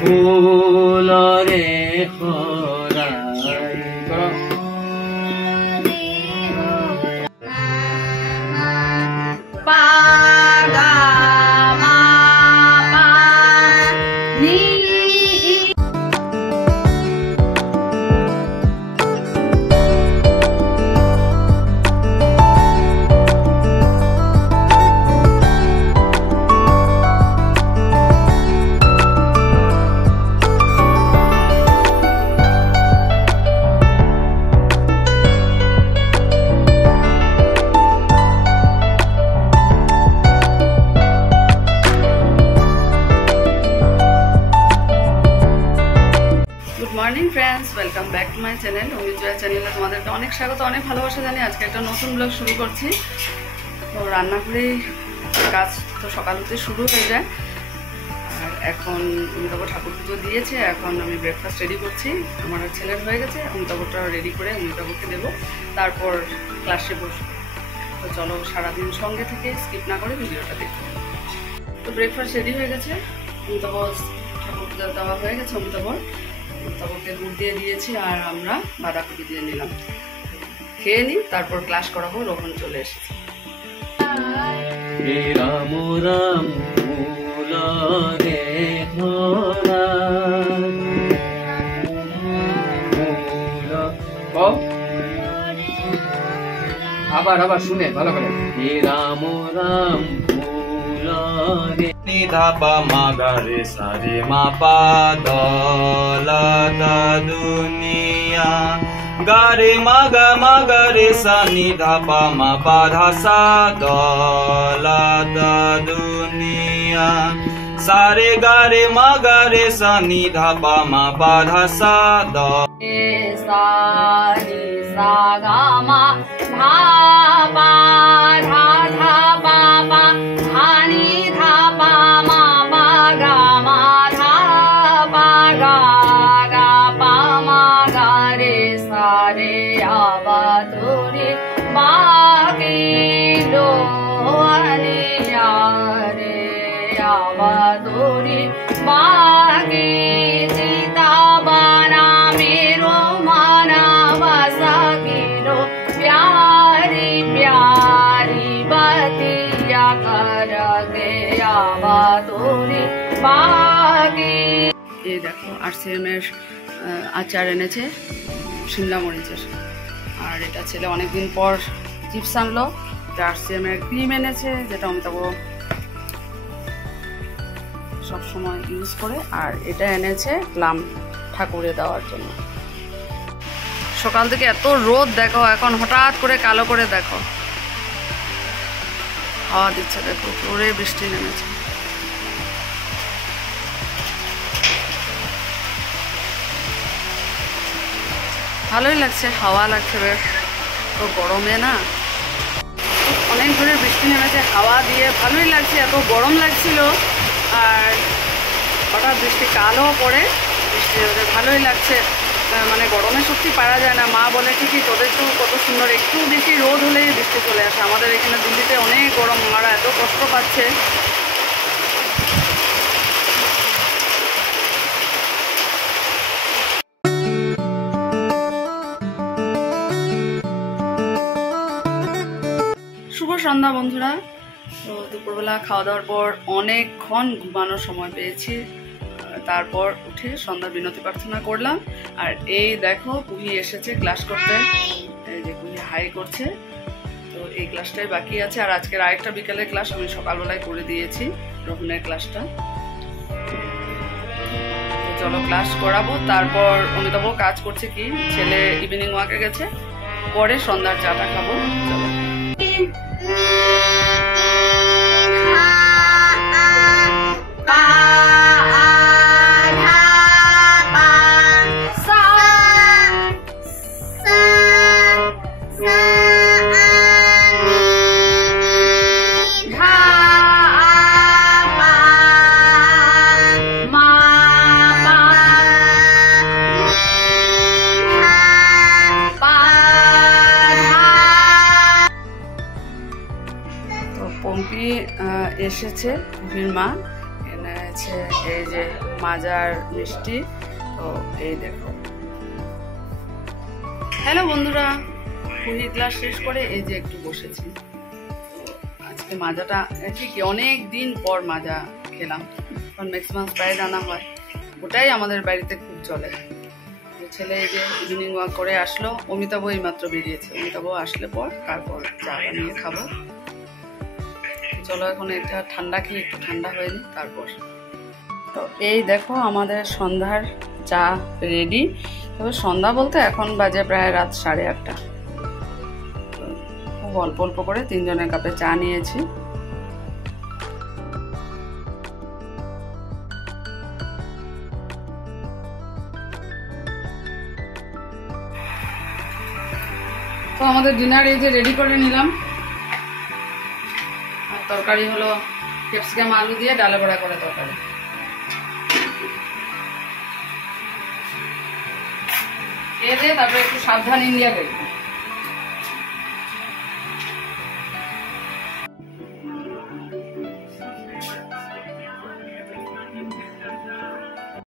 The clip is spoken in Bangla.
ফুলরে খরাই morning friends, welcome back to my channel অমিজয়া চ্যানেলে তোমাদেরকে অনেক স্বাগত, অনেক ভালোবাসা জানি। আজকে একটা নতুন ব্লগ শুরু করছি। তো রান্নাঘরেই কাজ তো সকাল হতে শুরু হয়ে যায়। আর এখন অমিতাভ ঠাকুর পুজো দিয়েছে, এখন আমি ব্রেকফাস্ট রেডি করছি। আমার ছেলের হয়ে গেছে, অমিতাভটা রেডি করে অমিতাভকে দেবো, তারপর ক্লাসে বসবো। তো চলো সারাদিন সঙ্গে থেকে স্কিপ না করে ভিডিওটা দেখো। তো ব্রেকফাস্ট রেডি হয়ে গেছে, অমিতাভ ঠাকুর পুজো দেওয়া হয়ে গেছে। অমিতাভকে দুধ দিয়ে দিয়েছি আর আমরা বাঁধাকপি দিয়ে নিলাম। খেয়ে নিই, তারপর ক্লাস করাবো। রোহন চলে এসেছে। রাম রাম ফুলরে আবার শুনে ভালো করে। রাম রাম ফুলরে নিধা পা মা গা রে সা রে মা পা দ লা দা দুনিয়া গা রে মা গা রে সা নিধা পা মা পা ধা সা দ লা দা দুনিয়া সা রে গা রে মা গা রে সা নিধা পা মা পা ধা সা দ সা রে সা গা মা ধা পা ধা ধা পা পা ধা নি ধা পা মা পা গা মা ধা পা গা গা পা মা গা রে সা রে আবা তোরে মা কে লো রে রে আবা তোরে মা কে চিতা বানা मेरो माना वासा गिरो प्यारी प्यारी बतिया कर गया बातोरी बागी। ये देखो आरसीएम এর আচার এনেছে, শিমলা মরিচের। আর এটা ছেলে অনেকদিন পর চিপস আনলো। এটা আরসিএম এর ক্রিম এনেছে, যেটা অমিতাভ সবসময় ইউজ করে। আর এটা এনেছে প্লাম ঠাকুরে দেওয়ার জন্য। সকাল থেকে এত রোদ দেখো, এখন হঠাৎ করে কালো করে দেখো, হাওয়া দিচ্ছে। দেখো জোরে বৃষ্টি নেমেছে। ভালোই লাগছে, হাওয়া লাগছে বেশ। তো গরমে না, অনেক জোরে বৃষ্টি নেমেছে, হাওয়া দিয়ে ভালোই লাগছে। এত গরম লাগছিল, আর হঠাৎ বৃষ্টি কালো পড়ে, বৃষ্টি ভালোই লাগছে। মানে গরমে সত্যি পারা যায় না। মা বলে ঠিকই, তোদের তো কত সুন্দর, একটু বেশি রোদ হলেই বৃষ্টি চলে আসে। আমাদের এখানে দিল্লিতে অনেক গরম, মারা এত কষ্ট পাচ্ছে। শুভ সন্ধ্যা বন্ধুরা। তো দুপুরবেলা খাওয়া দাওয়ার পর অনেকক্ষণ ঘুমানোর সময় পেয়েছি। তারপর উঠে সন্ধ্যার বিনতি প্রার্থনা করলাম। আর এই দেখো কুহি এসেছে ক্লাস করতে। এই যে কুহি হাই করছে। তো এই ক্লাসটাই বাকি আছে। আর আজকের আরেকটা বিকালের ক্লাস আমি সকালবেলায় করে দিয়েছি, রোহনের ক্লাসটা। তো চলো ক্লাস করাবো। তারপর অমিতাভ কাজ করছে কি, ছেলে ইভিনিং ওয়াকে গেছে, পরে সন্ধ্যার চাটা খাবো। চলো। পম্পি এসেছে, কুহির মা এনেছে এই যে মাজার মিষ্টি। তো এই দেখো। হ্যালো বন্ধুরা, পুরি ক্লাস শেষ করে এই যে একটু বসেছি। আজকে মাজাটা ঠিক অনেক দিন পর মাজা খেলাম, কারণ ম্যাক্সিমাম প্রায় আনা হয়, ওটাই আমাদের বাড়িতে খুব চলে। ছেলে এই যে ইভিনিং ওয়াক করে আসলো, অমিতাভ এই মাত্র বেরিয়েছে, অমিতাভ আসলে পর তারপর চা বানিয়ে খাবো। চলো এখন এটা ঠান্ডা খেয়ে একটু ঠান্ডা হয়ে নি তারপর। তো এই দেখো আমাদের সন্ধ্যার চা রেডি। তবে সন্ধ্যা বলতে এখন বাজে প্রায় রাত 8:30। খুব অল্প অল্প করে 3 জনের কাপে চা নিয়েছি। তো আমাদের ডিনার এই যে রেডি করে নিলাম। আর তরকারি হলো ক্যাপসিকাম আলু দিয়ে ডালে বড়া করে তরকারি। খেয়ে দিয়ে তারপরে একটু সাবধান ইন্ডিয়া দেখবো।